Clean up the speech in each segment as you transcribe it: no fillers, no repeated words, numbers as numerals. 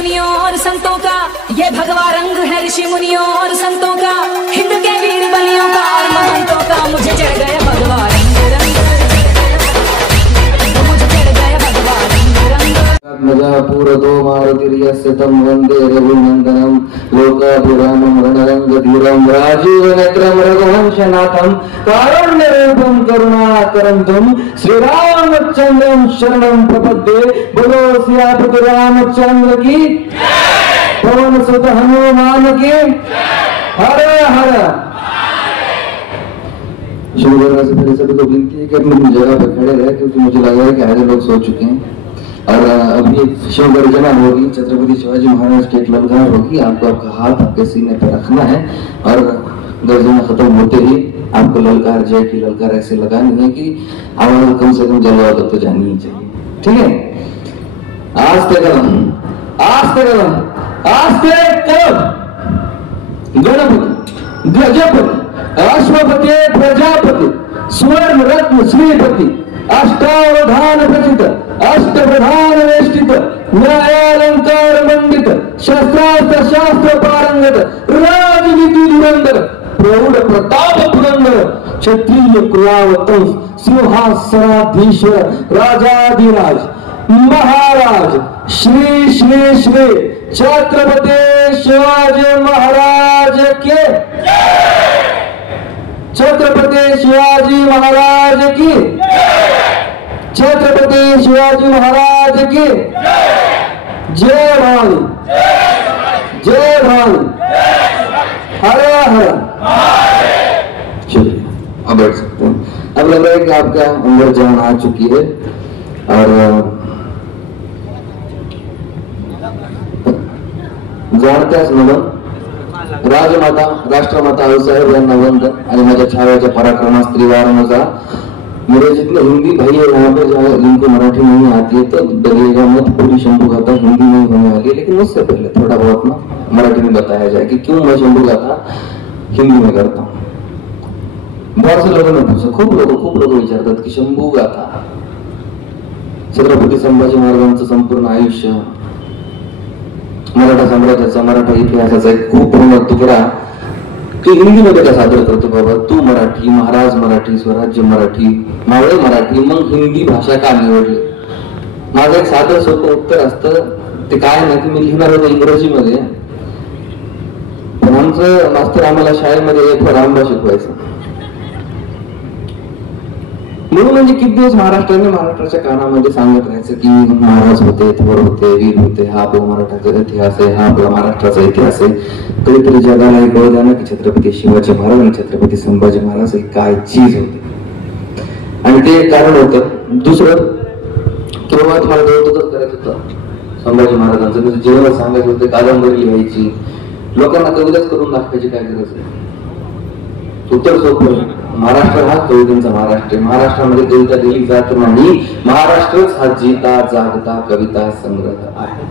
मुनियों और संतों का, ये भगवा रंग है ऋषि मुनियों और संतों का, हिंद के वीर बलियों का और महंतों का। मुझे चढ़ गया भगवा रंग रंग, मुझे चढ़ गया भगवा रंग रंग। पूरतो मारुतिर्यस्य तं वन्दे रघुनन्दनं लोकाभिरामं रणरङ्गधीरं राजीवनेत्रं रघुवंशनाथं कारुण्यरूपं करुणाकरं तं श्रीरामचन्द्रं शरणं प्रपद्ये। बोलो सियापति रामचंद्र की जय, पवन सुत हनुमान की हर हर। शुरू करने से पहले सभी को विनती है कि अपनी जगह पर खड़े रहे, क्योंकि मुझे लग रहा है कि आधे लोग सो चुके हैं। और अभी शिव गर्जना होगी, छत्रपति शिवाजी महाराज की एक ललकार होगी। आपको आपका हाथ आपके सीने पर रखना है और गर्जना खत्म होते ही आपको ललकार जय की ललकार ऐसे लगानी है कि आवाज कम से कम जलवा तक तो जानी ही चाहिए। ठीक है, आस्ते कदम, आस्ते कदम, आस्ते कदम। गणपति गजपति अश्वपति प्रजापति स्वर्ण रत्न श्रीपति अष्टावधान प्रचित अष्टप्रधान वेष्टित न्यायालंकार मंडित शस्त्रास्त्र शास्त्र पारंगत राजनीति धुरंधर प्रौढ़ प्रताप पुरंदर क्षत्रिय कुलावतंस सिंहासनाधीश्वर राजाधिराज महाराज श्री श्री श्री छत्रपति शिवाजी महाराज के, छत्रपति शिवाजी महाराज की, छत्रपति शिवाजी महाराज की जय भाई, जय भाई, हर हर। शुक्रिया, अब बैठ सकते हैं। अब लग रहा है कि आपका अंदर जान आ चुकी है और जानते असं राजमाता राष्ट्रमाता आऊसाहेब यांना वंदन आणि माझ्या छाव्याच्या पराक्रमास त्रिवारमजा। मेरे जितने हिंदी भाई है यहाँ पे, जहाँ जिनको मराठी नहीं आती है तो डरिएगा मत, पूरी शंभू गाथा हिंदी नहीं होने वाली है। लेकिन उससे पहले थोड़ा बहुत ना मराठी में बताया जाए कि क्यों मैं शंभू गाथा हिंदी में करता हूँ। बहुत से लोगों ने पूछा, खूप लोग विचारतात की शंभू गाथा छत्रपती संभाजी महाराजांचं संपूर्ण आयुष्य, मराठा साम्राज्याचा मराठा इतिहासाचा एक खूप पूर्ण तुकडा तू हिंदी मध्ये का सादर करतो बाबा? तू मराठी, महाराज मराठी, स्वराज्य मराठी, मावळे मराठी, मग हिंदी भाषा का निवडली? माझं एक साधं सोपं उत्तर असतं ते काय नाही की मी लिहिणार होतो इंग्रजीमध्ये, पण आमचं मास्तर आम्हाला शाळेमध्ये एक रामबा शिकवायचं म्हणून म्हणजे किती दिवस महाराष्ट्राच्या कानामध्ये सांगत राहायचं की महाराज होते, थोर होते, वीर होते, हा आपला मराठाचा इतिहास आहे, हा आपला महाराष्ट्राचा इतिहास आहे। कधीतरी जगाला हे कळू द्या ना की छत्रपती शिवाजी महाराज आणि छत्रपती संभाजी महाराज हे काय चीज होते। आणि ते कारण होतं दुसरं किंवा मला कौतुकच करायचं होतं संभाजी महाराजांचं, त्याचं जीवन सांगायचं होतं, कादंबरी लिहायची, लोकांना कविताच करून दाखवायची काय गरज आहे? उत्तर सोपं, महाराष्ट्र हा कवितांचा महाराष्ट्र आहे। महाराष्ट्रामध्ये कविता दिली जात नाही, महाराष्ट्रच हा जीता जागता कविता संग्रह आहे।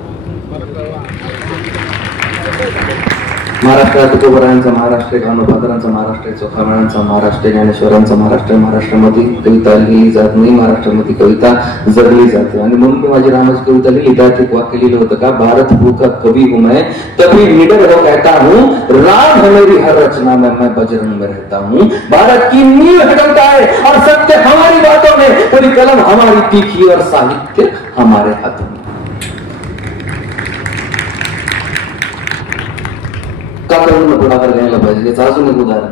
महाराष्ट्रात तुकोबरायांचा महाराष्ट्र आहे, गाणोपात्रांचा महाराष्ट्र आहे, चोखामेळांचा महाराष्ट्र आहे, ज्ञानेश्वरांचा महाराष्ट्र आहे। महाराष्ट्रामध्ये कविता लिहिली जात नाही, महाराष्ट्रामध्ये कविता जगली जाते। आणि म्हणून मी माझी रामाची कविता लिहिली, त्यात एक वाक्य लिहिलं होतं का, भारत भूखा कवि हूं मैं तभी निडर हो कहता हूँ, राम है मेरी हर रचना में, मैं बजरंग में रहता हूँ। भारत की नींव हटता है और सत्य हमारी बातों में, पूरी कलम हमारी तीखी और साहित्य हमारे हाथों में। का करून पुढाकार घ्यायला पाहिजे याचं अजून एक उदाहरण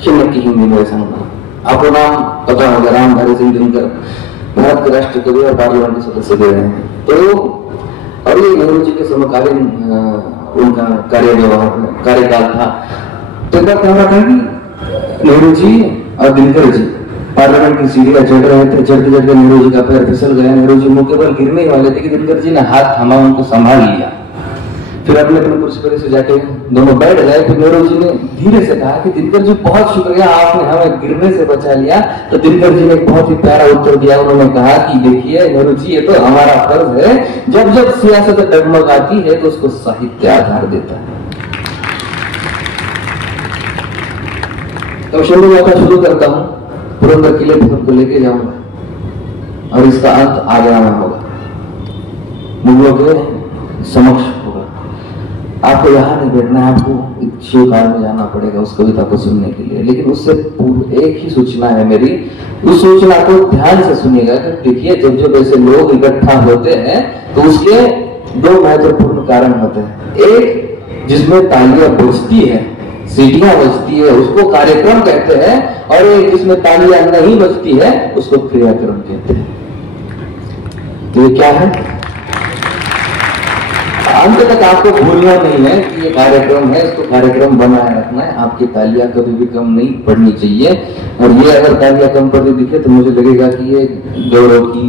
हे नक्की हिंदीमध्ये सांगणार। आपको नाम पता होगा, रामधारी सिंह दिनकर भारत के राष्ट्रीय कवि और पार्लियामेंट के सदस्य गए हैं। तो और ये नेहरू जी के समकालीन उनका कार्यकाल था। तो क्या कहना था कि नेहरू जी और दिनकर जी पार्लियामेंट की सीढ़ियां चढ़ रहे थे, चढ़ते चढ़ते नेहरू जी का पैर फिसल गया। नेहरू जी मुंह के बल गिरने ही वाले थे कि दिनकर जी ने हाथ थामा, उनको संभाल लिया। फिर अपने अपने कुर्सी पर से जाके दोनों बैठ गए। फिर नेहरू जी ने धीरे से कहा कि दिनकर जी बहुत शुक्रिया, आपने हमें गिरने से बचा लिया। तो दिनकर जी ने एक बहुत ही प्यारा उत्तर दिया। उन्होंने कहा कि देखिए नेहरू जी, ये तो हमारा फर्ज है, जब जब सियासत डगमगाती है तो उसको साहित्य आधार देता है। तो शंभू गाथा शुरू करता हूँ, पुरंदर किले पर सबको लेके जाऊंगा और इसका अंत आगे आना होगा, मुगलों के समक्ष होगा। आपको यहाँ नहीं बैठना है, आपको शिवकाल में जाना पड़ेगा उस कविता को सुनने के लिए। लेकिन उससे पूर्व एक ही सूचना है मेरी, उस सूचना को ध्यान से सुनिएगा कि देखिए जब जब ऐसे लोग इकट्ठा होते हैं तो उसके दो महत्वपूर्ण कारण होते हैं। एक जिसमें तालियां बजती है, सीटियां बजती है, उसको कार्यक्रम कहते हैं, और एक जिसमें तालियां नहीं बजती है उसको क्रियाक्रम कहते हैं। तो ये क्या है? अंत तक आपको भूलना नहीं है कि ये कार्यक्रम है, इसको कार्यक्रम बनाए रखना है। आपकी तालियां कभी भी कम नहीं पड़नी चाहिए, और ये अगर तालियां कम पड़ती दिखे तो मुझे लगेगा कि ये गौरव की,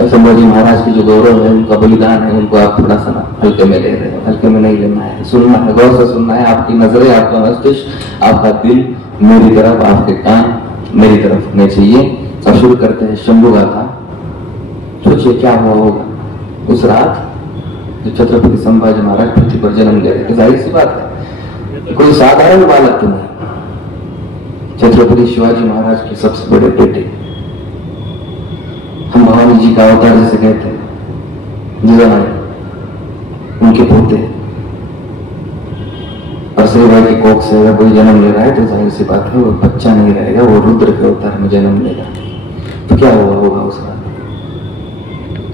संभाजी महाराज की जो गौरव है, उनका बलिदान है, उनको आप थोड़ा सा हल्के में ले रहे हो। हल्के में नहीं लेना है, सुनना है, गौर से सुनना है। आपकी नजरें, आपका मस्तिष्क, आपका दिल मेरी तरफ, आपके कान मेरी तरफ होने चाहिए। और शुरू करते हैं शंभू गाथा। सोचिए क्या हुआ होगा उस रात जो छत्रपति संभाजी महाराज पृथ्वी पर जन्म ले रहे थे। जाहिर सी बात है, कोई साधारण बालक तो नहीं, छत्रपति शिवाजी महाराज के सबसे बड़े बेटे, हम भवानी जी का अवतार जैसे कहते हैं, जिजाबाई उनके पोते। और सहीबाई की कोख से अगर कोई जन्म ले रहा है तो जाहिर सी बात है वो बच्चा नहीं रहेगा, वो रुद्र के अवतार में जन्म लेगा। तो क्या हुआ होगा उस रात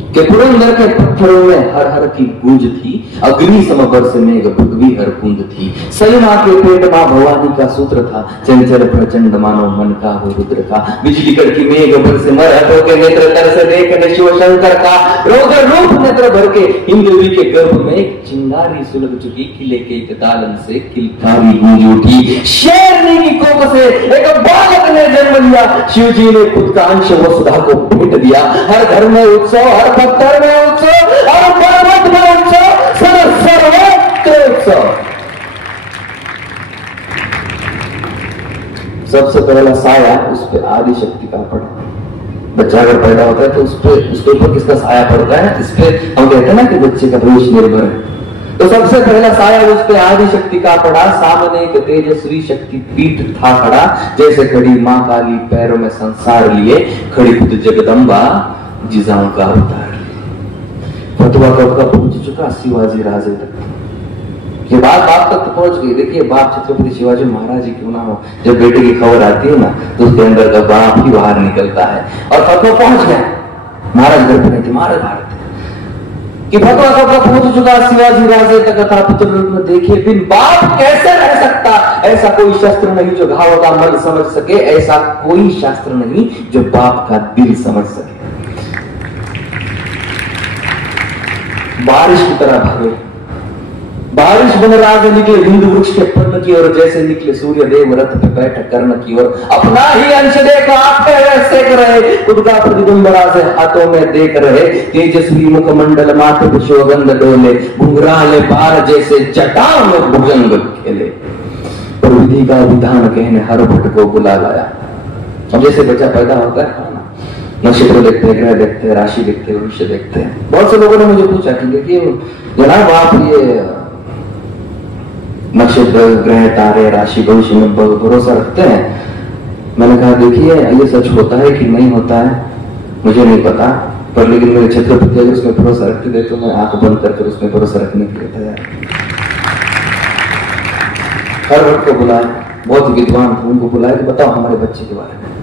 के पुरंदर के पत्थरों में हर हर की गूंज थी, अग्नि समबर से मेघ भुगवी हर कुंद थी। सही मां के पेट मां भवानी का सूत्र था, चंचल प्रचंड मानो मन का वो रुद्र का। बिजली कड़की मेघ भर से मरहतों के नेत्र तर से देखने शिव शंकर का। रौद्र रूप नेत्र भर के हिंदवी के गर्भ में एक चिंगारी सुलग चुकी, किले के एक दालन से किलकारी गूंज उठी। शेरनी की कोख से एक बालक ने जन्म लिया, शिव जी ने खुद का अंश वसुधा को भेंट दिया। हर घर में उत्सव, हर पत्थर में उत्सव, और पर्वत में उत्सव, सर्वत्र उत्सव। सबसे पहला साया उस पे आदि शक्ति का पड़ा। बच्चा अगर पैदा होता है तो उसके ऊपर किसका साया पड़ता है? इस पे हम कहते हैं ना कि बच्चे का भविष्य निर्भर है। तो सबसे पहला साया उस पे आदि शक्ति का पड़ा। सामने एक तेजस्वी शक्ति पीठ था खड़ा, जैसे खड़ी मां काली पैरों में संसार लिए, खड़ी खुद जगदम्बा जिजाओं का अवतार। फतवा कब का पहुंच चुका? शिवाजी राजे तक। ये बात बाप तक तो पहुंच गई। देखिए बाप छत्रपति शिवाजी महाराज जी क्यों ना हो, जब बेटे की खबर आती है ना तो उसके अंदर का बाप ही बाहर निकलता है। और फतवा पहुंच गया, महाराज घर पे नहीं थे, महाराज बाहर थे कि फतवा कब का पहुंच चुका शिवाजी राजे तक था पुत्र रूप में। देखिए बिन बाप कैसे रह सकता? ऐसा कोई शस्त्र नहीं जो घाव का मन समझ सके, ऐसा कोई शास्त्र नहीं जो बाप का दिल समझ सके। बारिश की तरह भागे, बारिश बन राज निकले हिंद वृक्ष के पन्न की ओर, जैसे निकले सूर्य देव रथ पे बैठ कर्ण की ओर। अपना ही अंश देखा सेक रहे, खुद का प्रतिबिंब से हाथों में देख रहे। तेजस्वी मुखमंडल माथे पे सुगंध डोले, घुंघराले बाल जैसे जटाओं में भुजंग खेले। पर विधि का विधान कहने हर भट्ट को बुला लाया। अब जैसे बच्चा पैदा होता है, नक्षत्र देखते हैं, ग्रह देखते हैं, राशि देखते हैं, भविष्य देखते हैं। बहुत से लोगों ने मुझे पूछा कि देखिए जनाब आप ये नक्षत्र, ग्रह, तारे, राशि, भविष्य में भरोसा रखते हैं? मैंने कहा देखिए ये सच होता है कि नहीं होता है मुझे नहीं पता, पर लेकिन मेरे छत्रपति अगर उसमें भरोसा रखते थे तो मैं आंख बंद करके उसमें भरोसा रखने के लिए तैयार। हर वक्त को बुलाए, बहुत विद्वान थे, उनको बुलाए कि बताओ हमारे बच्चे के बारे में।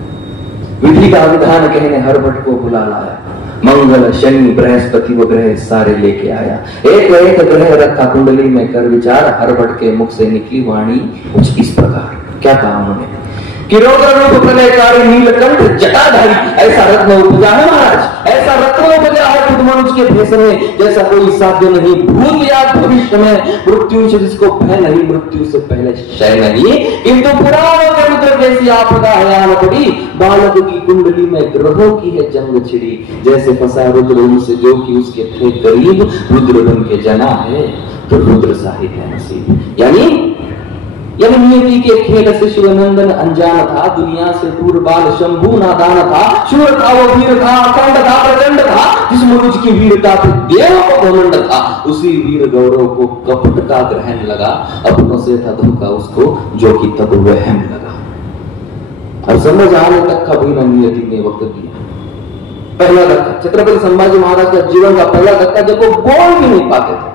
विधि का विधान कहने हर भट्ट को बुला लाया। मंगल, शनि, बृहस्पति वो ग्रह सारे लेके आया। एक एक ग्रह रखा कुंडली में कर विचार, हर भट्ट के मुख से निकली वाणी कुछ इस प्रकार। क्या कहा उन्होंने कि रौद्र रूप प्रलयकारी नीलकंठ जटाधारी, ऐसा रत्न उपजा है महाराज, ऐसा रत्न उपजा है खुद मनुष्य के भेष में, जैसा कोई साध्य नहीं भूत या भविष्य में। मृत्यु से जिसको भय नहीं, मृत्यु से पहले क्षय नहीं, किंतु पुराणों के रुद्र जैसी आपदा हयान पड़ी। बालक की कुंडली में ग्रहों की है जंग छिड़ी, जैसे फंसा रुद्र उनसे जो कि उसके थे करीब। रुद्र बन के जना है तो रुद्र साहिब है नसीब। यानी नियति के खेल से शिवनंदन अनजान था, दुनिया से दूर बाल शंभू नादान था। शूर था वो वीर था, अखंड था, प्रचंड था, जिस मनुष्य की वीरता पे देव को घमंड था। उसी वीर गौरव को कपट का ग्रहण लगा, अपनों से था धोखा उसको जो कि तब वहम लगा। और समझ आने तक का भी नियति ने वक्त दिया। पहला धक्का छत्रपति संभाजी महाराज का जीवन का पहला धक्का, जब वो बोल भी नहीं पाते थे।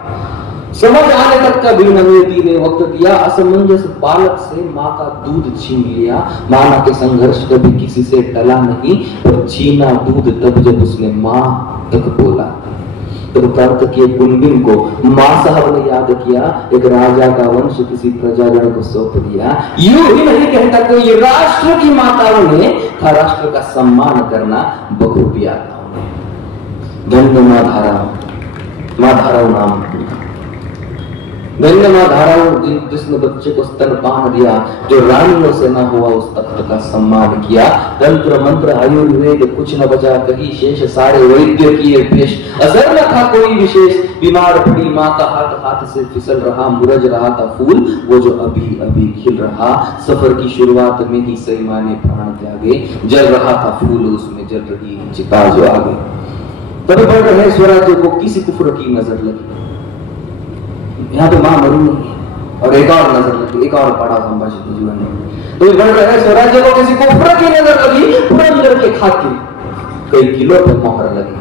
समझ आने तक का भी नवेदी ने वक्त दिया, असमंजस बालक से माँ का दूध छीन लिया। माना के संघर्ष कभी किसी से टला नहीं, पर छीना दूध तब जब उसने माँ तक बोला। तब तर्क किए गुनबिन को माँ साहब ने याद किया, एक राजा का वंश किसी प्रजागण को सौंप दिया। यूं ही नहीं कहता कोई राष्ट्र की माताओं ने था राष्ट्र का सम्मान करना बखूबी आता उन्हें। धन्य माँ धाराओं नाम, धन्य माँ धाराओं जिसने बच्चे को स्तनपान दिया, जो रानियों से ना हुआ उस तख्त का सम्मान किया। तंत्र मंत्र आयुर्वेद कुछ न बचा कहीं शेष, सारे वैद्य किए पेश, असर न था कोई विशेष। बीमार पड़ी माँ का हाथ हाथ से फिसल रहा, मुरझ रहा था फूल वो जो अभी अभी खिल रहा। सफर की शुरुआत में ही सही माँ ने प्राण त्यागे, जल रहा था फूल उसमें जल रही चिता जो आगे। तब बढ़ रहे स्वराज्य को किसी कुफर की नजर लगी, यहाँ पे मां मरी नहीं है, और एक और नजर लगी, एक और पड़ा संभाजी के जीवन में। तो बढ़ रहे स्वराज्य को किसी कुफर की नजर लगी, पुरंदर के खातिर कई किलो पे मोहर लगी।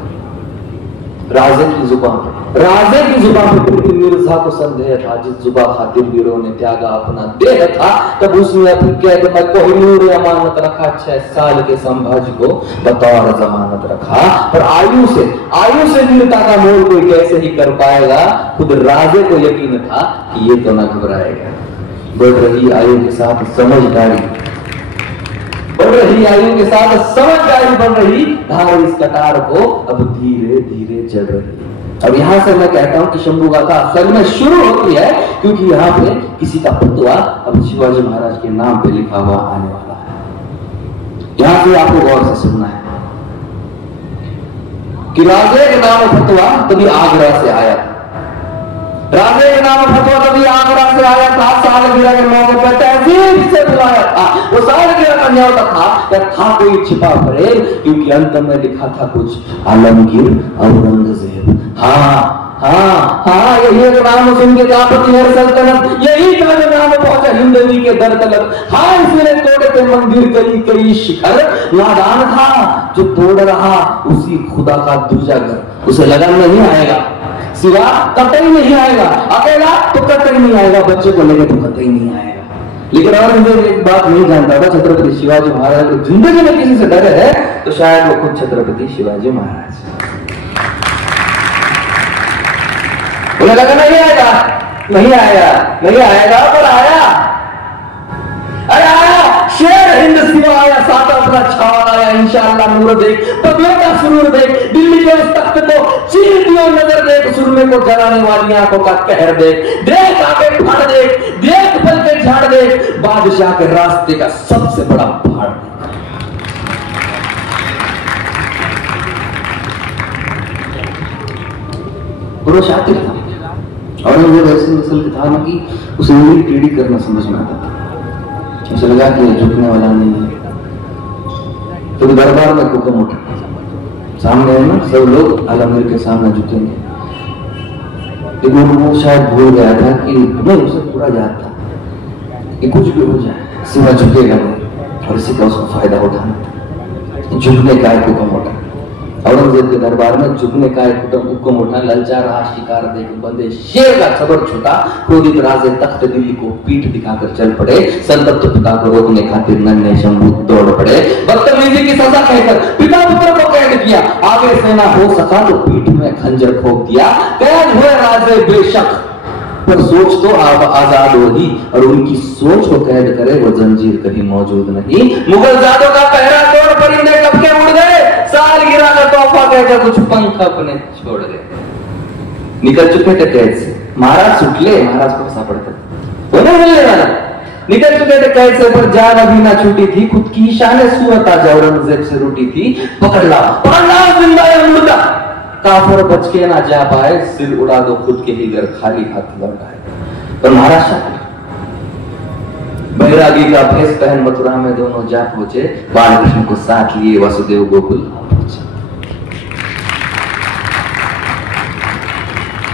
राजे की जुबान पे मिर्जा को संदेह था, जिस जुबा खातिर वीरों ने त्यागा अपना देह था। तब उसने अपनी कैद में कोहिनूर अमानत रखा, 6 साल के संभाजी को बतौर जमानत रखा। पर आयु से वीरता का मोल कोई कैसे ही कर पाएगा, खुद राजे को यकीन था कि ये तो न घबराएगा। बढ़ रही आयु के साथ समझदारी बढ़ रही, धार इस कटार को अब धीरे धीरे चढ़ रही। अब यहां से मैं कहता हूं कि शंभू गाथा असल में शुरू होती है, क्योंकि यहाँ पे किसी का फतवा अब शिवाजी महाराज के नाम पे लिखा हुआ आने वाला है। यहां से आपको गौर से सुनना है कि राजे के नाम फतवा तभी आगरा से आया था। राजे के नाम फतवा तभी आगरा से आया था। सालगिरह के मौके पर तहजीब से बुलाया था। वो सालगिरह का न्योता था कोई छिपा फरेब, क्योंकि अंत में लिखा था कुछ आलमगीर औरंगजेब। हाँ, यही एक नाम सुन के कांपती है सल्तनत, यही का नाम पहुंचा हिंदवी के दर तलक। हाँ, इसने तोड़े थे मंदिर कई शिखर, नादान था जो तोड़ रहा उसी खुदा का दूजा घर। उसे लगन नहीं आएगा, सिवा कतई नहीं आएगा, अकेला तो कतई नहीं आएगा, बच्चे को लेकर तो कतई नहीं आएगा। लेकिन और मुझे एक बात नहीं जानता था, छत्रपति शिवाजी महाराज जिंदगी में किसी से डरे है तो शायद वो खुद छत्रपति शिवाजी महाराज। उन्हें लगा नहीं आएगा, पर आया। अरे आया, शेर हिंद सिवा आया, साथ अपना छावा आया। इंशाअल्लाह नूर देख, पगलेगा सुरूर देख, दिल्ली के उस तख्त को चीर दियो नजर देख, सुरमे को जलाने वाली आंखों का कहर देख आगे फाड़ देख पल के झाड़ देख, बादशाह के रास्ते का सबसे बड़ा पहाड़ देख। वो शातिर था और मुझे वैसे नस्ल का था ना कि उसे उंगली टेढ़ी करना समझ में आता था। उसे लगा कि झुकने वाला नहीं है। तो दरबार में हुक्म उठा, सामने है ना सब लोग आलमगीर के सामने झुकेंगे। लेकिन वो शायद भूल गया था कि नहीं, उसे पूरा याद था कि कुछ भी हो जाए सिवा झुकेगा नहीं, और इसी का उसको फायदा उठाना। झुकने का एक हुक्म उठा, औरंगजेब के दरबार में झुकने का एक हुक्म उठा। ललचा रहा शिकार देख बंदे शेर का खबर छूटा। क्रोधित राजे तख्त दिल्ली को पीठ दिखाकर चल पड़े। संतप्त पिता को रोकने खातिर नन्हे शंभू दौड़ पड़े। बदतमीजी की सजा कहकर पिता पुत्र को कैद किया। आगे से ना हो सका तो पीठ में खंजर ठोक दिया। कैद हुए राजे बेशक, पर सोच तो आजाद होगी, और उनकी सोच को कैद करे वो जंजीर कहीं मौजूद नहीं। मुगल जादों का पहरा तोड़ परिंदे कब के उड़ गए, सालगिरह का तोहफा कहकर कुछ पंख अपने छोड़ गए। निकल चुके थे कैद से, महाराज सुटले, महाराज को फंसा पड़ता उन्हें मिलने वाला। निकल चुके थे कैद से, पर जान अभी ना छूटी थी। खुद की शान सूरत आज औरंगजेब से रूठी थी। पकड़ ला जिंदा या मुर्दा, काफर बच के ना जा पाए, सिर उड़ा दो खुद के ही घर, खाली हाथ लौट आए। तो महाराज शातिर बैरागी का भेष पहन मथुरा में दोनों जा पहुंचे। बाल कृष्ण को साथ लिए वसुदेव गोकुल पहुंचे।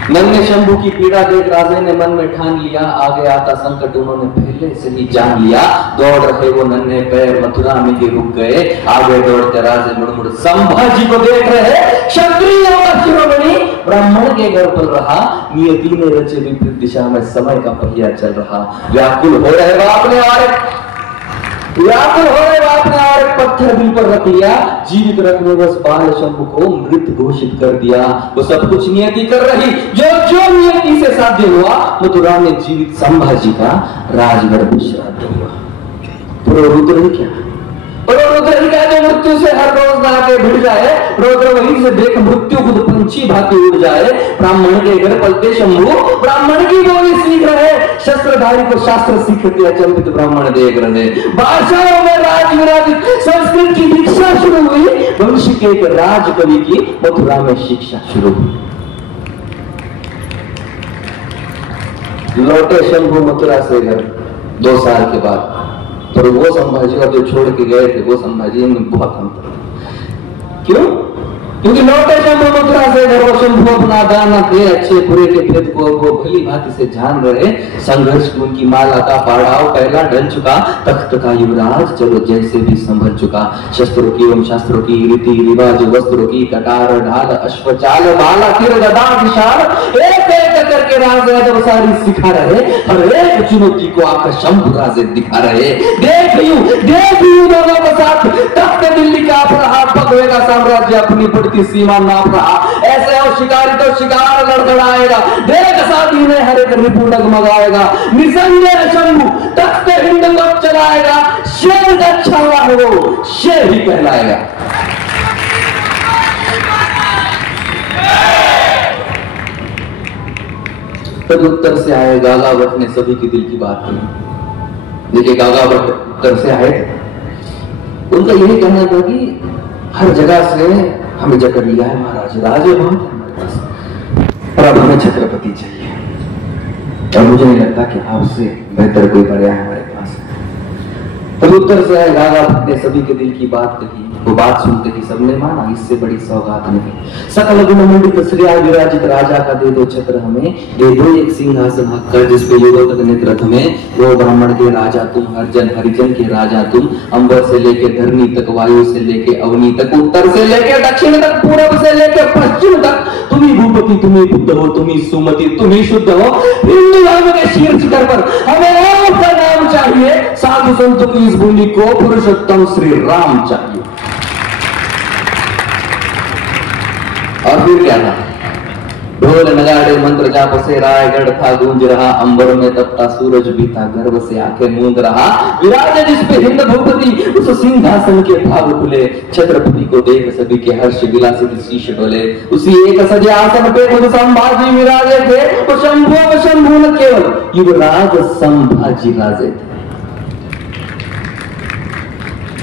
मन में शंभू की पीड़ा देख राजे ने मन में ठान लिया, आगे आता संकट उन्होंने पहले से ही जान लिया। दौड़ रहे वो नन्हे पैर मथुरा में ही रुक गए, आगे दौड़ते राजे मुड़ संभाजी को देख रहे। क्षत्रिय और शिरोमणि ब्राह्मण के घर पर रहा, नियति ने रचे विपरीत दिशा में समय का पहिया चल रहा। व्याकुल हो रहे बाप ने और पत्थर दिल पर रख लिया, जीवित रखने बस बाल शंभु को मृत घोषित कर दिया। वो सब कुछ नियति कर रही, जो नियति से साध्य हुआ। मथुरा में जीवित संभाजी का राजगढ़ में श्राद्ध हुआ। रुद्र ही क्या, रुद्र ही क्या जो मृत्यु से हर रोज नहाके भिड़ जाए, रुद्र वहीं से देख मृत्यु खुद पंछी भांति उड़ जाए। ब्राह्मण के घर पलते शंभु, ब्राह्मण की बोली सीख रहे, शस्त्रधारी को शास्त्र सीखते अचंभित ब्राह्मण देख रहे। भाषाओं में राज विराजित संस्कृत की दीक्षा शुरू हुई, वंश के एक राज कवि की मथुरा में शिक्षा शुरू हुई। लौटे शंभु मथुरा से घर 2 साल के बाद, पर वो संभाजी और जो छोड़ के गए थे वो संभाजी में बहुत अंतर। क्यों? क्योंकि लौटे शंभु मथुरा से घर, वो शंभु अपना दाना थे, अच्छे बुरे के भेद को वो भली भांति से जान रहे। संघर्ष की उनकी माला का पड़ाव पहला ढल चुका, तख्त का युवराज चलो जैसे भी संभल चुका। शस्त्रों की एवं शास्त्रों की रीति रिवाज, वस्त्रों की कटार ढाल, अश्वचाल माला तीर गदा विशाल, एक एक करके राज जब सारी सिखा रहे। हर एक चुनौती को आकर शंभु राजे दिखा रहे। देख यूं दोनों के साथ तख्त दिल्ली का रहा, भगवे का साम्राज्य अपनी बढ़ती सीमा नाप रहा। ऐसे हो शिकारी तो शिकार लड़खड़ाएगा, देख साथी में हर एक रिपु डगमगाएगा। निसंदेह शंभु तख्त हिंद को चलाएगा, शेर का छावा है वो शेर ही कहलाएगा। तब उत्तर से आए गागाभट्ट ने सभी की दिल की बात कही। देखिए गागाभट्ट उत्तर से आए, उनका यही कहना था कि हर जगह से हमें जकड़ लिया है महाराज, राजे बहुत है हमारे पास, पर अब हमें छत्रपति चाहिए और मुझे नहीं लगता कि आपसे बेहतर कोई पर्याय हमारे पास है। तब उत्तर से आए गागाभट्ट ने सभी के दिल की बात कही। वो बात सुनते ही सबने माना, इससे बड़ी सौगात नहीं। सकल गुण मंडित श्रेया विराजित राजा का दे दो छत्र हमें, दे दो एक सिंहासन हक्कर जिस पे युगों तक नित हमें। वो ब्राह्मण के राजा तुम, हरिजन के राजा तुम, अंबर से लेके धरनी तक, वायु से लेके अवनी तक, उत्तर से लेके दक्षिण तक, पूरब से लेके पश्चिम तक, तुम ही भूपति, तुम ही बुद्ध हो, तुम ही सुमति, तुम ही शुद्ध हो। हिंदू धर्म के शीर्ष शिखर पर हमें आपका नाम चाहिए, साधु संतों की इस भूमि को पुरुषोत्तम श्री राम चाहिए। और फिर क्या था? ढोल नगाड़े मंत्र जाप से रायगढ़ था गूंज रहा, अंबर में तपता सूरज भी था, गर्व से आंखें मूंद रहा। विराजे जिस पे हिंद भूपति, उस सिंहासन के भाग खुले, छत्रपति को देख सभी के हर्ष विलासित शीश डोले। उसी एक सजे आसन पे खुद संभाजी विराजे थे, वो शंभु न केवल युवराज संभाजी राजे थे।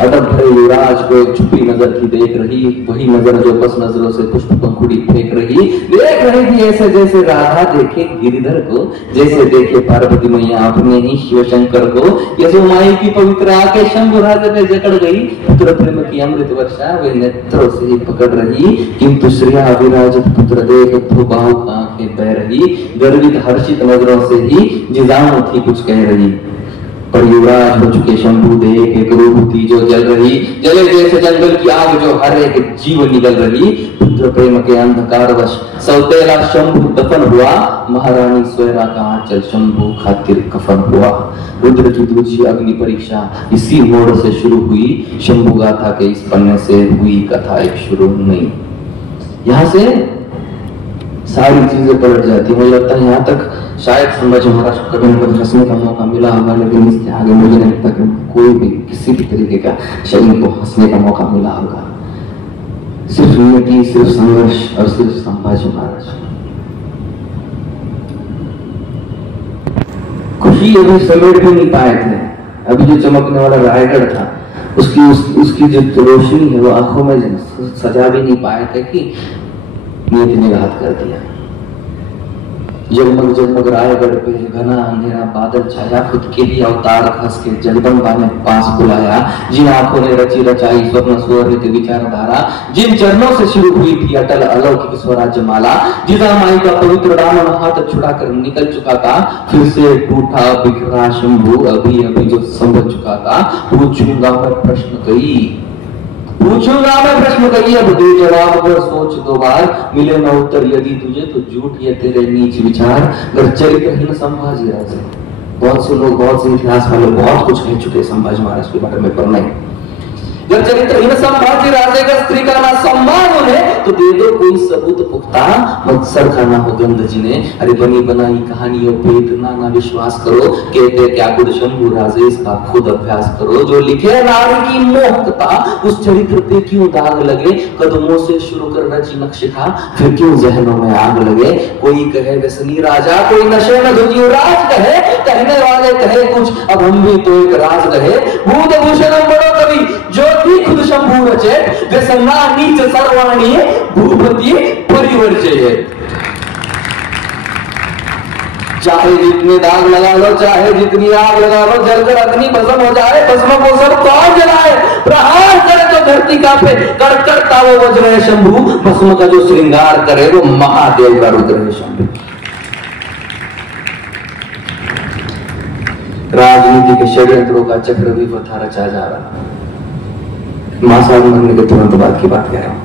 अदब भरे युवराज को एक छुपी नजर थी देख रही, वही नजर जो बस नजरों से पुष्प पंखुड़ी फेंक रही। देख रही थी ऐसे जैसे राधा देखे गिरिधर को, जैसे देखे पार्वती मैया अपने ही शिव शंकर को। यशोमाई की पवित्र आंखें शंभु राजे पे जकड़ गई, पुत्र प्रेम की अमृत वर्षा वे नेत्रों से ही पकड़ रही। किंतु श्रेया विराजित पुत्र देख तो बाहु आंखें बह रही, गर्वित हर्षित नजरों से ही जिजाओं थी कुछ कह रही। पर युवराज हो चुके शंभु देख एक रूह थी जो जल रही, जले जैसे जंगल की आग जो हर एक जीव निगल रही। पुत्र प्रेम के अंधकारवश सौतेला शंभु दफन हुआ, महारानी स्वेरा का आंचल शंभु खातिर कफन हुआ। रुद्र की दूसरी अग्नि परीक्षा इसी मोड़ से शुरू हुई, शंभु गाथा के इस पन्ने से हुई कथा एक शुरू नहीं। यहाँ से सारी चीजें पलट जाती। मुझे लगता है यहाँ तक शायद समझ महाराज को कभी न कभी हंसने का मौका मिला होगा, लेकिन इसके आगे मुझे नहीं लगता कि कोई भी किसी भी तरीके का शरीर को हंसने का मौका मिला होगा। सिर्फ नियति, सिर्फ संघर्ष और सिर्फ संभाजी महाराज। खुशी अभी समेट भी नहीं पाए थे। अभी जो चमकने वाला रायगढ़ था उसकी जो रोशनी है वो आंखों में सजा भी नहीं पाए थे कि नियति ने घात कर दिया। जगमग जगमग रायगढ़ पे घना अंधेरा बादल छाया, खुद के लिए अवतार खस के जगदम्बा ने पास बुलाया। जिन आंखों ने रची रचाई स्वप्न स्वर्णित विचारधारा, जिन चरणों से शुरू हुई थी अटल अलौकिक स्वराज्य माला, जिसा माई का पवित्र दामन हाथ छुड़ाकर निकल चुका था, फिर से टूटा बिखरा शंभू अभी अभी जो समझ चुका था। पूछूंगा मैं प्रश्न कही अब दे जवाब, अगर सोच दो बार मिले न उत्तर यदि तुझे तो झूठ ये तेरे नीच विचार। अगर चरित्रहीन संभाजी राजे, बहुत से लोग बहुत से इतिहास वाले बहुत कुछ कह चुके संभाजी महाराज के बारे में, पर नहीं, जब चरित्रहीन संभाजी राजे का स्त्री का ना सम्मान उन्हें तो दे दो कोई सबूत पुख्ता, मत्सर का ना हो गंध जिन्हें। अरे बनी बनाई कहानियों पे इतना ना विश्वास करो, कहते क्या खुद शंभू राजे इसका खुद अभ्यास करो। जो लिखे नारी की मोहकता उस चरित्र पे क्यों दाग लगे, कदमों से शुरू कर रची नक्शिका फिर क्यों जहनों में आग लगे। कोई कहे व्यसनी राजा, कोई नशे में धुत युवराज कहे, कहने वाले कहे कुछ अब हम भी तो एक राज कहे। भूत भूषण बड़ो कवि जो खुद शंभू रचे, व्यसना नीच सर्वाणी भूपति परिवर्जय। चाहे जितने दाग लगा लो, चाहे जितनी आग लगा लो, जलकर अग्नि भस्म हो जाए, भस्म को सब कौन जलाए। प्रहार करे तो धरती कांपे, करता वो वज्र है शंभू, भस्म का जो श्रृंगार करे वो महादेव का रुद्र है शंभू। राजनीति के षड्यंत्रों का चक्रव्यूह रचा जा रहा। महासागर मरने के तुरंत बाद की बात कह रहा हूं।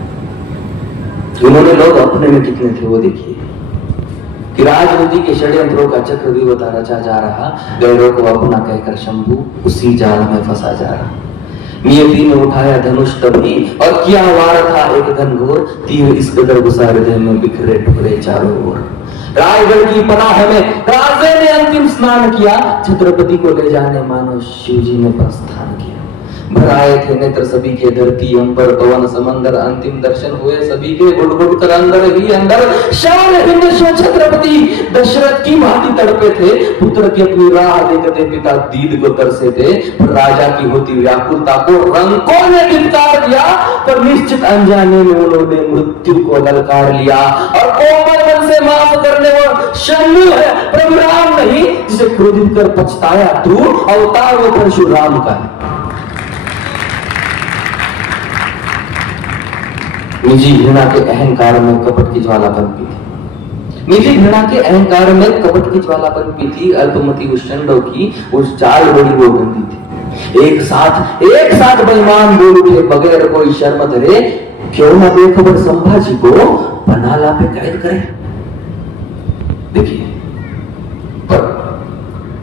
उन्होंने लोग अपने में कितने थे वो देखिए कि राजनीति के षड्यंत्रों का चक्रव्यूह रचा जा रहा। गैरों को अपना कहकर शंभू उसी जाल में फंसा जा रहा। नियति ने उठाया धनुष तभी और किया वार था एक घनघोर, तीर इस कदर घुसा हृदय में बिखरे टुकड़े चारों ओर। रायगढ़ की पनाह में राजे ने अंतिम स्नान किया, छत्रपति को ले जाने मानो शिव जी ने प्रस्थान किया। भराए थे नेत्र सभी के, धरती अंबर पवन समंदर, अंतिम दर्शन हुए सभी के, घुट कर अंदर ही अंदर शान हिंद छत्रपति दशरथ की भांति तड़पे थे। पुत्र की अपनी राह देखते पिता दीद को तरसे थे, राजा की होती व्याकुलता को रंकों ने धिक्कार दिया, पर निश्चित अनजाने में उन्होंने मृत्यु को ललकार लिया। और कोमल मन से माफ करने वो शंभू है प्रभु राम नहीं, जिसे क्रोधित कर पछताया तू, अवतार वो परशुराम का है। निजी घृणा के अहंकार में कपट की ज्वाला पनपी थी। निजी घृणा के अहंकार में कपट की ज्वाला पनपी थी। अल्पमति उस चंडों की उस चाल बड़ी वो गंदी थी। एक साथ बेईमान बोल उठे बगैर कोई शर्म धरे, क्यों ना बेखबर संभाजी को पनाला पे कैद करे। देखिए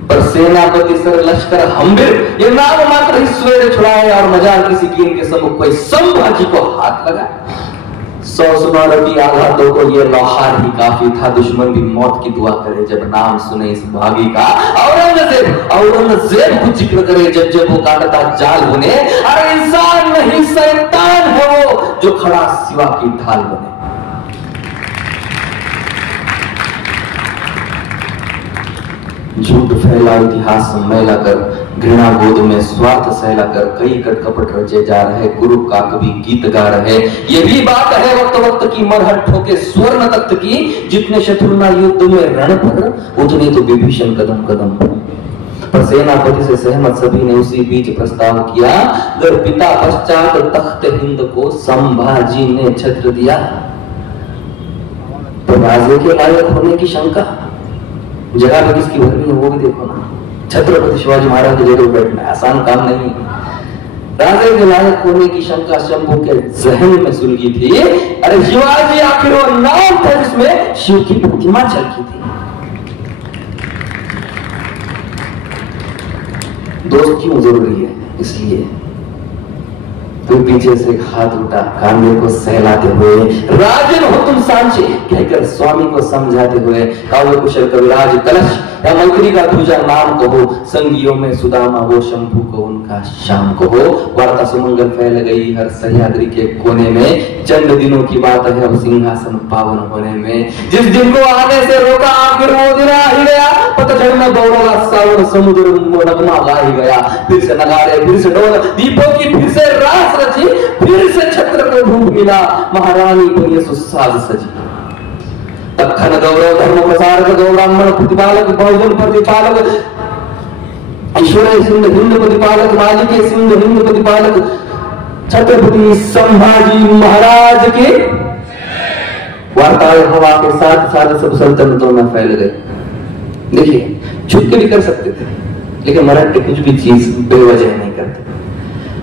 पर सेनापति सर लश्कर हम्बिर ये नाम मात्र ही स्वेरे छुड़ाए और मजाल किसी की इनके सम्मुख कोई संभाजी को हाथ लगा। 100 सुनारती आघातों को ये लौहार ही काफी था, दुश्मन भी मौत की दुआ करे जब नाम सुने इस भागी का। औरंगजेब कुछ जिक्र करे जब वो काटता जाल बुने। अरे इंसान नहीं शैतान है वो जो खड़ा सिवा की ढाल बने। झूठ फैला इतिहास मैला कर, घृणा गोद में स्वार्थ सहला कर, कई कटकपट रचे जा रहे, गुरु का कभी गीत गा रहे। ये भी बात है वक्त वक्त की मरहट ठोके स्वर्ण तख्त की, जितने शत्रुना युद्ध में रण पर उतने तो विभीषण कदम कदम पर। सेनापति से सहमत सभी ने उसी बीच प्रस्ताव किया, अगर पिता पश्चात तख्त हिंद को संभाजी ने छत्र दिया तो राजे के लायक होने की शंका। जगह पर किसकी भरनी है वो भी देखो ना। छत्रपति शिवाजी महाराज के जगह बैठना आसान काम नहीं। राजे के लायक होने की शंका शंभू के जहन में सुलगी थी। अरे शिवाजी आखिर वो नाम था जिसमें शिव की प्रतिमा झलकी थी। दोस्त क्यों जरूरी है? इसलिए तो पीछे से एक हाथ उठा, कांधे को सहलाते हुए, राजन हो तुम सांचे कहकर स्वामी को समझाते हुए, काव्य कुशल कविराज कलश या मंत्री का दूजा नाम कहो, संगियों में सुदामा वो शंभू को उनका शाम कहो। वार्ता सुमंगल फैल गई हर सह्याद्री के कोने में, चंद दिनों की बात है अब सिंहासन पावन होने में। जिस दिन को आने से रोका आखिर वो दिन आ ही गया, पतझड़ में दौड़ा सावन समुद्र नगमा गा ही गया। फिर से नगाड़े, फिर से ढोल, दीपों की फिर से रास रची, फिर से छत्र को धूप मिला, महारानी को ये सुसाज सजी। दक्खन गौरव धर्म प्रसारक गौ ब्राह्मण प्रतिपालक बहुजन प्रतिपालक ईश्वर सिंध हिंद प्रतिपालक मालिक सिंध हिंद प्रतिपालक छत्रपति संभाजी महाराज के वार्ताएं हवा के साथ साथ सब सल्तनतों में फैल गए। देखिए, छुप के भी कर सकते थे, लेकिन मराठी कुछ भी चीज बेवजह नहीं करते।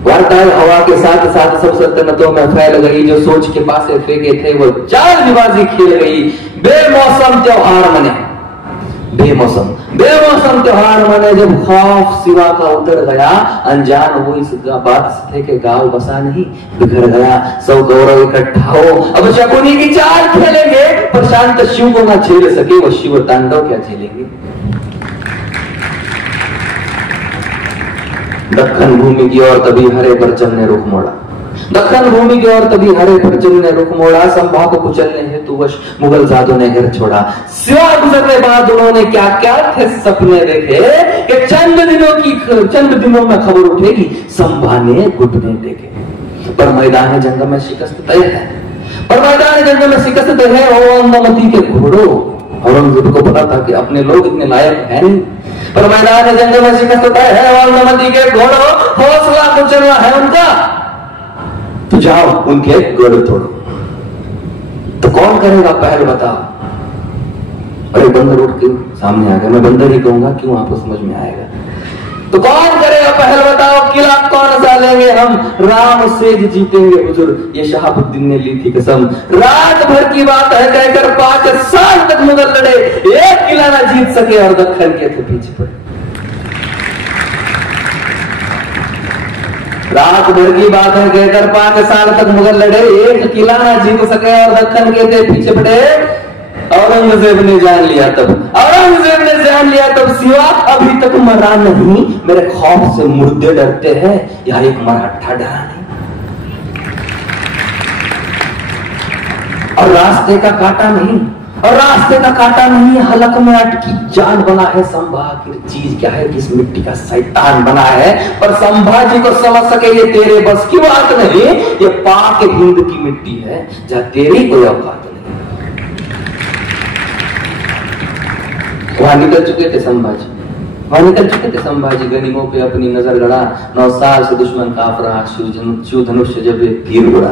वार्ताएं हवा के साथ साथ सब सल्तनतों में फैल गई। जो सोच के पासे फेंके थे वो जालबाजी खेल गई। बेमौसम त्योहार मने, बेमौसम त्योहार मने। जब खौफ सिवा का उतर गया, अनजान वो इस बात थे कि गांव बसा नहीं बिखर गया। सब गौरव इकट्ठा हो, अब शकुनी की चाल खेलेंगे। प्रशांत शिव को ना झेल सके वो शिव तांडव क्या झेलेंगे। दक्खन भूमि की ओर तभी हरे परचम ने रुख मोड़ा। दक्खन भूमि की ओर तभी हरे परचम ने रुख मोड़ा। संभा को कुचलने हेतु वश मुगल साधु ने घर छोड़ा। सिवा गुजरने बाद उन्होंने क्या क्या थे सपने देखे कि चंद दिनों में खबर उठेगी संभा ने घुटने टेके। पर मैदान जंग में शिकस्त तय है, पर मैदान जंग में शिकस्त तय है। औरंगमती के घोड़ों, औरंगजेब को पता था कि अपने लोग इतने लायक हैं नहीं, पर मैदान जंग में शिकस्त तय है। औरंगमती के घोड़ों, हौसला कुचलना है उनका, तो जाओ उनके गढ़ तोड़ो। तो कौन करेगा पहल बताओ। अरे बंदर उठ के सामने आ गया, मैं बंदर ही कहूंगा, क्यों आपको समझ में आएगा। तो कौन करेगा पहल बताओ। किला कौन सा लेंगे हम, राम से जीतेंगे हुजूर, ये शहाबुद्दीन ने ली थी कसम। रात भर की बात है कहकर 5 साल तक मुगल लड़े, एक किला ना जीत सके और दक्खन के थे पीछे पड़े। रात भर की बात है कहकर 5 साल तक मुगल लड़े, एक किला ना जीत सके और दक्खन के थे पीछे पड़े। औरंगजेब ने जान लिया तब, औरंगजेब ने जान लिया तब सिवा अभी तक मरा नहीं। मेरे खौफ से मुर्दे डरते हैं, यहाँ एक मराठा डरा नहीं। और रास्ते का काटा नहीं, और रास्ते का काटा नहीं, हलक में अटकी जान बना है। संभा की चीज क्या है, किस मिट्टी का शैतान बना है। पर संभाजी को समझ सके ये तेरे बस की बात नहीं, ये पाक हिंद की मिट्टी है जहां तेरी कोई औकात नहीं। वहां निकल चुके थे संभाजी, वहां निकल चुके थे संभाजी। गनीमों पे अपनी नजर गड़ा, 9 साल से दुश्मन काफ रहा। शिव धनुष जब तीर उड़ा,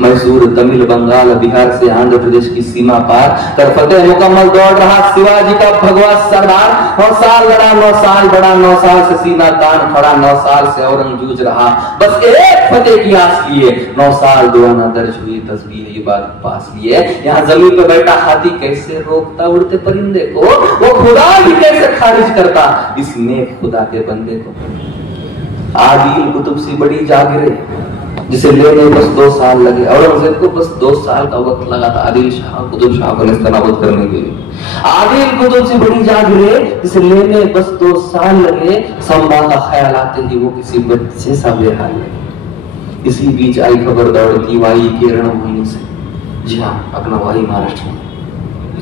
मैसूर तमिल बंगाल बिहार से आंध्र प्रदेश की सीमा पार कर फतेह मुकम्मल दौड़ रहा शिवाजी का भगवा सरदार। 9 साल लड़ा, 9 साल बड़ा, 9 साल से सीना तान खड़ा, 9 साल से औरंग जूझ रहा बस एक फतेह की आस लिए। 9 साल दुआना दर्ज हुई, तस्बीह ये बात पास लिए। यहाँ जमीन पे बैठा हाथी कैसे रोकता उड़ते परिंदे को, वो खुदा भी कैसे खारिज करता इस नेक खुदा के बंदे को। आदिल कुतुब सी बड़ी जागरे जिसे लेने बस 2 साल लगे। औरंगजेब को बस 2 साल का वक्त लगा था आदिल शाह कुतुब शाह को नेस्तनाबूद करने के लिए। आदिल कुतुब सी बड़ी जागरे जिसे लेने बस 2 साल लगे। संभा का ख्याल आते ही वो किसी बच्चे सा बेहाल लगे। इसी बीच आई खबर दौड़ती वाई के रणभूमि से, जी हाँ अपना वाई महाराष्ट्र में।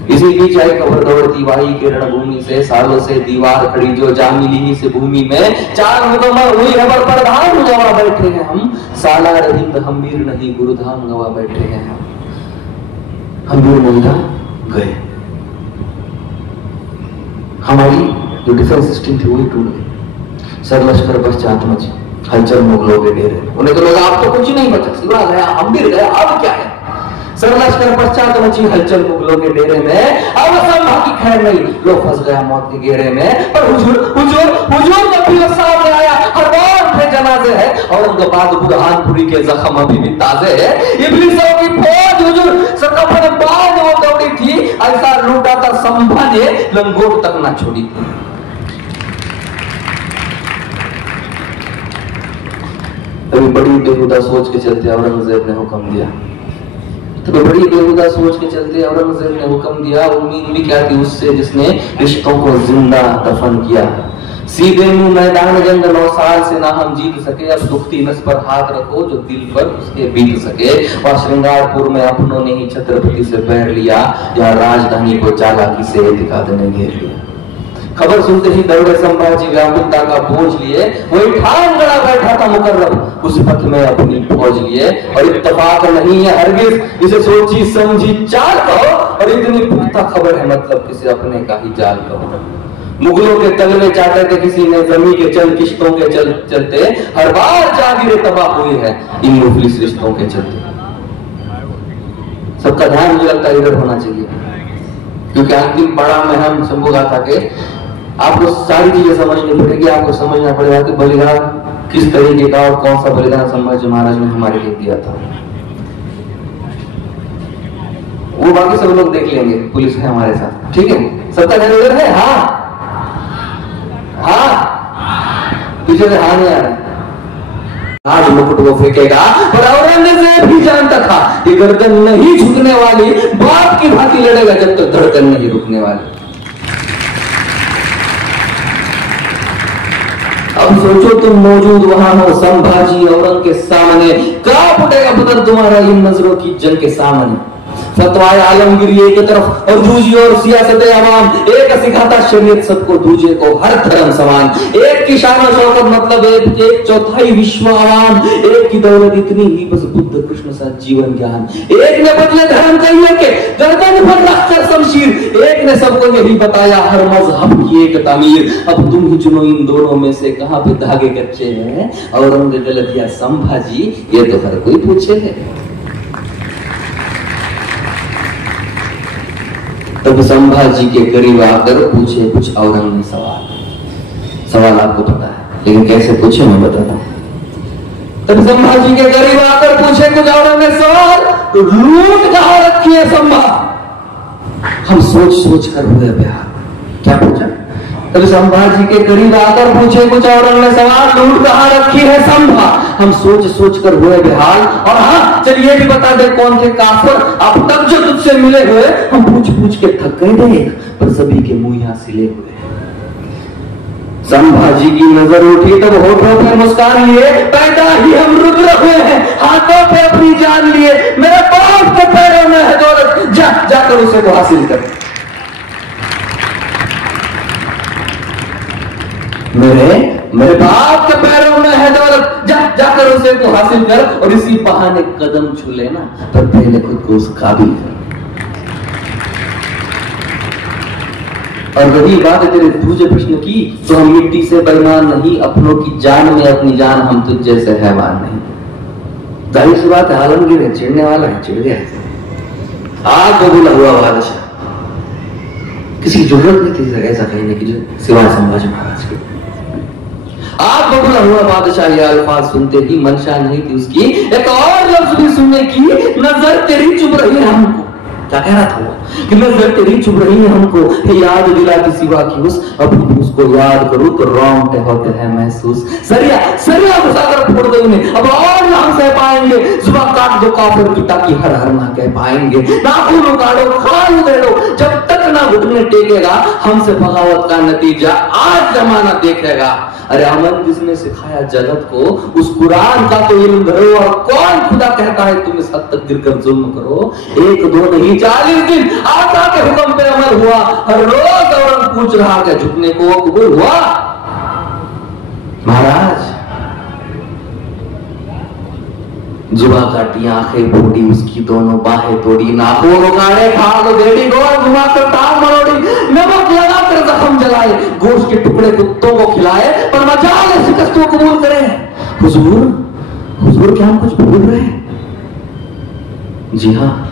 इसी बीच आई खबर दौड़ती वाई के रणभूमि से, सालों से दीवार खड़ी जो जा मिली ही से भूमि में। 4 मुकम्मल हुई खबर प्रधान गवा बैठे हैं हम, सालार हिंद हमीर नहीं गुरुधाम गवा बैठे हैं हम। हमीर महिला गए, हमारी जो डिफेंस सिस्टम थी वही टूट गई। सर लश्कर पश्चात मची हलचल मुगलों के डेरे। उन्हें तो लगा अब तो कुछ नहीं बचा, सिवा गया हमीर गया, अब क्या है। सरलश्कर पश्चात मची हलचल मुगलों के डेरे में। अब संभा की खैर नहीं, लो फंस गया मौत के घेरे में। पर हुजूर हुजूर हुजूर जब भी सामने आया, हर बार पे जनाजे है। औरंगाबाद बुरहानपुरी के जख्म अभी भी ताजे है। इब्लीसों की फौज हुजूर सरकफन बाज वो दौड़ी थी, ऐसा लूटा था संभा ने लंगोट तक ना छोड़ी थी। अभी बड़ी बेहुदा सोच के चलते औरंगजेब ने हुक्म दिया, तो बड़ी बेहुदा सोच के चलते औरंगजेब ने हुक्म दिया। उम्मीद भी क्या थी उससे जिसने रिश्तों को जिंदा दफन किया। सीधे मुंह मैदान जंग 9 साल से ना हम जीत सके, अब दुखती नस पर हाथ रखो जो दिल पर उसके बीत सके। और श्रृंगारपुर में अपनों ने ही छत्रपति से बैर लिया, यहाँ राजधानी को चालाकी से इत्तेकाद ने घेर लिया। खबर सुनते ही दौड़े संभाजी व्याकुलता का बोझ लिए, वही ठान गड़ा बैठा था मुकर्रम उस पथ में अपनी फौज लिए। और इत्तफाक नहीं है हरगिज इसे सोची समझी चाल कहो, और इतनी पुख्ता खबर है मतलब किसी अपने का ही जाल कहो। मुगलों के तलवे चाहते थे किसी ने जमी के चल किश्तों के चलते, हर बार जागीरें तबाह हुई है इन मुफलिस रिश्तों के चलते। सबका ध्यान मुझे लगता है इधर होना चाहिए, क्योंकि अंतिम पड़ाव में हम शंभू गाथा के आपको सारी चीजें समझनी पड़ेगी। आपको समझना पड़ेगा कि बलिदान किस तरीके का और कौन सा बलिदान संभाजी महाराज ने हमारे लिए दिया था। वो बाकी सब लोग देख लेंगे, पुलिस है हमारे साथ, ठीक है, सबका ध्यान इधर है। हाँ हाँ, पीछे से हाँ नहीं आ रहा। आज मुकुट वो फेंकेगा, पर औरंगजेब भी जानता था कि गर्दन नहीं झुकने वाली, बाप की भांति लड़ेगा जब तक धड़कन नहीं रुकने वाली। अब सोचो तुम मौजूद वहां हो संभाजी औरंग के सामने, कांप उठेगा बदन तुम्हारा इन नजरों की जंग के सामने। फतवाए आलमगिरी एक तरफ और दूसरी ओर सियासत अवाम, एक सिखाता शरीयत सबको दूसरे को हर धर्म समान, एक की शान शौकत मतलब एक चौथाई विश्व आवाम, एक की दौलत इतनी ही बस बुद्ध कृष्ण सा जीवन ज्ञान, एक ने बदले धर्म कहिए के गर्दन पर रखकर शमशीर, एक ने सबको यही बताया हर मजहब की एक तामीर। अब तुम ही चुनो इन दोनों में से कहां पे धागे कच्चे हैं, औरंग गलत या संभाजी, ये तो हर कोई पूछे है। तब संभाजी के करीब आकर पूछे कुछ औरंग ने सवाल आपको पता है, लेकिन कैसे पूछे मैं बताता हूं। तब संभाजी के करीब आकर पूछे कुछ औरंग ने सवाल, लूट कहां रखी है संभा। हम सोच कर हुए बिहार, क्या पूछा। तब संभाजी के करीब आकर पूछे कुछ औरंग ने सवाल, लूट कहां रखी है संभा। हम सोच कर हुए बेहाल, और हाँ चलिए भी बता दे कौन थे काफिर अब तक जो तुझसे मिले हुए। हम पूछ के थक गए थे, पर सभी के मुंह यहां सिले हुए। संभाजी की नजर उठी तब होठों पे मुस्कान लिए, पैदा ही हम रुद्र हुए हैं, हाथों पे अपनी जान लिए, मेरे बाप के पैरों में है दौलत, जाकर उसे तो हासिल कर। मेरे बाप के पैरों में है दौलत, जाकर उसे तो हासिल कर, और इसी बहाने कदम छू लेना, पर पहले खुद को उस काबिल कर। और रही बात तेरे दूसरे प्रश्न की, तो हम मिट्टी से बेईमान नहीं, अपनों की जान में अपनी जान, हम तुझ जैसे हैवान नहीं। जाहिर सी बात है, आलमगीर है, चिढ़ने वाला है, चिढ़ गया। आग बबूला हुआ बादशाह, किसी की जरूरत नहीं थी ऐसा कहने की, सिवाय संभाजी महाराज की। आप बबूला हुआ बादशाह ये अल्फाज सुनते ही मंशा नहीं थी उसकी एक और लफ्ज भी सुनने की, नजर तेरी चुभ रही है हमको। क्या कह रहा था वो कि नजर तेरी चुभ रही है हमको, याद दिलाती सिवा की उस, अब उसको याद करूं तो रोंगटे होते हैं महसूस। सरिया घुसाकर फोड़ दो उन्हें, अब और ना हम सह पाएंगे, जुबान काट दो काफिर की ताकि हर हर ना कह पाएंगे, नाखून उतारो खाल उधेड़ो, जब तक ना घुटने टेकेगा हमसे बगावत का नतीजा आज जमाना देखेगा। अरे अमन जिसने सिखाया जगत को, उस कुरान का तो इल्म धरो, और कौन खुदा कहता है तुम इस हद तक गिरकर जुल्म करो। 1 2 नहीं 40 दिन आका के हुक्म पे अमल हुआ, हर रोज औरंग पूछ रहा कि झुकने को कबूल हुआ। महाराज जुबा काटी, आंखें फूटी, उसकी दोनों बाहें तोड़ी, नाखून उगाड़े, खाल उधेड़ी, गोल घुमाकर टांग मरोड़ी, नमक लगाकर जख्म जलाए, गोश्त के टुकड़े कुत्तों को खिलाए, पर मजाल शिकस्तों कबूल करे। हुजूर क्या हम कुछ भूल रहे हैं? जी हाँ,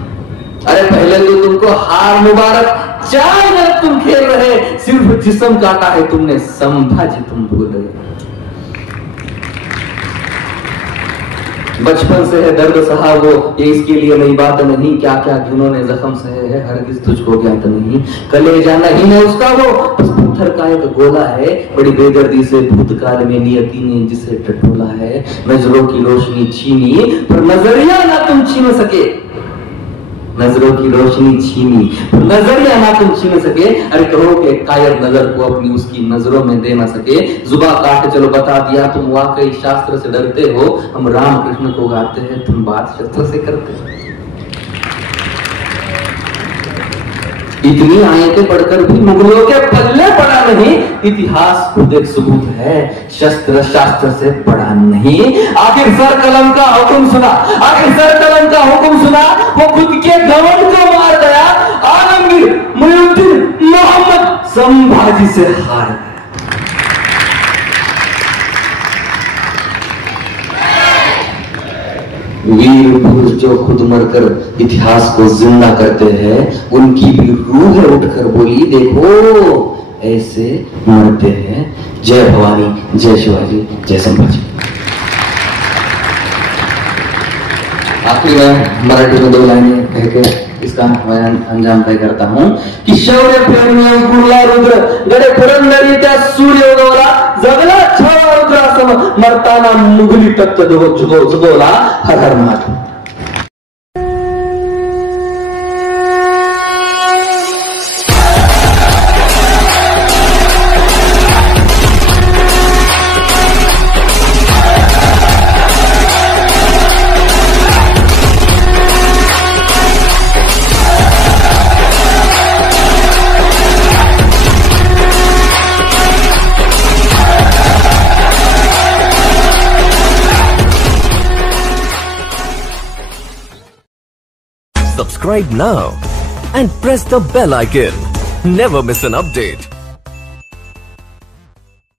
अरे पहले तो तुमको हार मुबारक, 4 मिनट तुम खेल रहे, सिर्फ जिस्म काटा है तुमने, संभाजी तुम भूल रहे। बचपन से है दर्द सहा वो, ये इसके लिए नई बात नहीं, क्या क्या जिन्होंने जख्म सहे है हरगिज तुझको ज्ञात नहीं। कलेजा नहीं है उसका वो, बस पत्थर का एक गोला है, बड़ी बेदर्दी से भूतकाल में नियति ने जिसे टटोला है। नजरों की रोशनी छीनी, पर नजरिया ना तुम छीन सके, नजरों की रोशनी छीनी, नजरिया ना तुम छीन सके। अरे कहो कि कायर नजर को अपनी उसकी नजरों में दे ना सके। जुबा काट चलो बता दिया, तुम वाकई शास्त्र से डरते हो, हम राम कृष्ण को गाते हैं, तुम बात शस्त्र से करते हो। इतनी आयतें पढ़कर भी मुगलों के पल्ले पड़ा नहीं, इतिहास खुद एक सबूत है, शस्त्र शास्त्र से पढ़ा नहीं। आखिर सर कलम का हुक्म सुना, वो खुद के घमंड को मार गया। जलालुद्दीन मोहम्मद संभाजी से हार गया। वीर पुरुष जो खुद मरकर इतिहास को जिंदा करते हैं, उनकी भी रूह उठकर बोली, देखो ऐसे मरते हैं। जय भवानी, जय शिवाजी, जय संभाजी। आखिरी में मराठी में 2 लाइनें कहकर इसका अंजाम तय करता हूं कि शौर्य प्रेमी गुरुला रुद्र गडे पुरंदरी त्या सूर्य उगवला, जगला छावा रुद्रासम, मरताना मुघली तत्व जुगवला। हर हर Mahadev. Subscribe now and press the bell icon. Never miss an update.